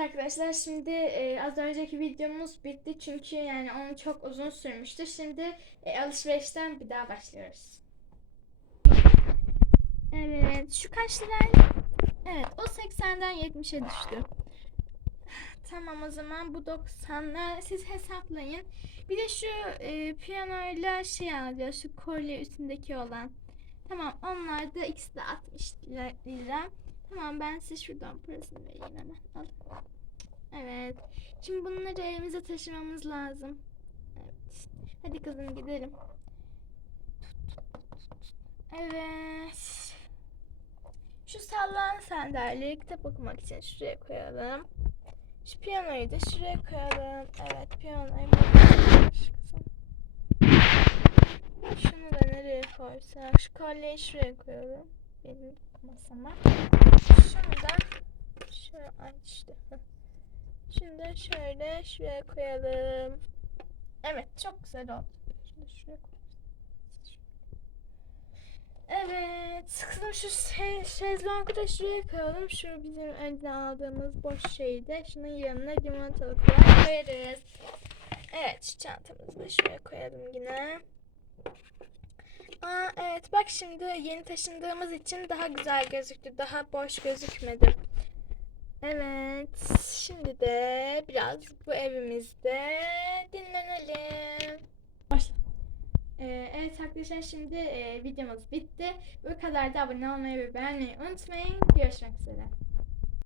arkadaşlar şimdi e, az önceki videomuz bitti çünkü yani onu çok uzun sürmüştü. Şimdi e, alışverişten bir daha başlıyoruz. Evet şu kaç liraydı? Evet o 80'den 70'e düştü. Tamam o zaman bu 90'lar siz hesaplayın. Bir de şu e, piyanoyla şey alacağız şu kolye üstündeki olan. Tamam onlar da ikisi de 60 lira. Tamam ben size şuradan parasını vereyim hemen. Alın. Evet. Şimdi bunları evimize taşımamız lazım. Evet. Hadi kızım gidelim. Evet. Şu sallanan sandalyeyi kitap okumak için şuraya koyalım. Şu piyanoyu da şuraya koyalım. Evet piyanoyu. Şunu da nereye koysak? Şu kolyeyi şuraya koyalım. Benim masama. Şunu şöyle. Şunu da şöyle şuraya koyalım. Evet çok güzel oldu. Da şuraya. Evet. Kızım şu şe şezlongu da şuraya koyalım. Şu bizim önceden aldığımız boş şeyi de şunun yanına limonatalı koyar koyarız. Evet şu çantamızı da şuraya koyalım yine. Şimdi yeni taşındığımız için daha güzel gözüktü. Daha boş gözükmedi. Evet. Şimdi de biraz bu evimizde dinlenelim. Başla. Ee, evet arkadaşlar şimdi e, videomuz bitti. Bu kadar da abone olmayı ve beğenmeyi unutmayın. Görüşmek üzere.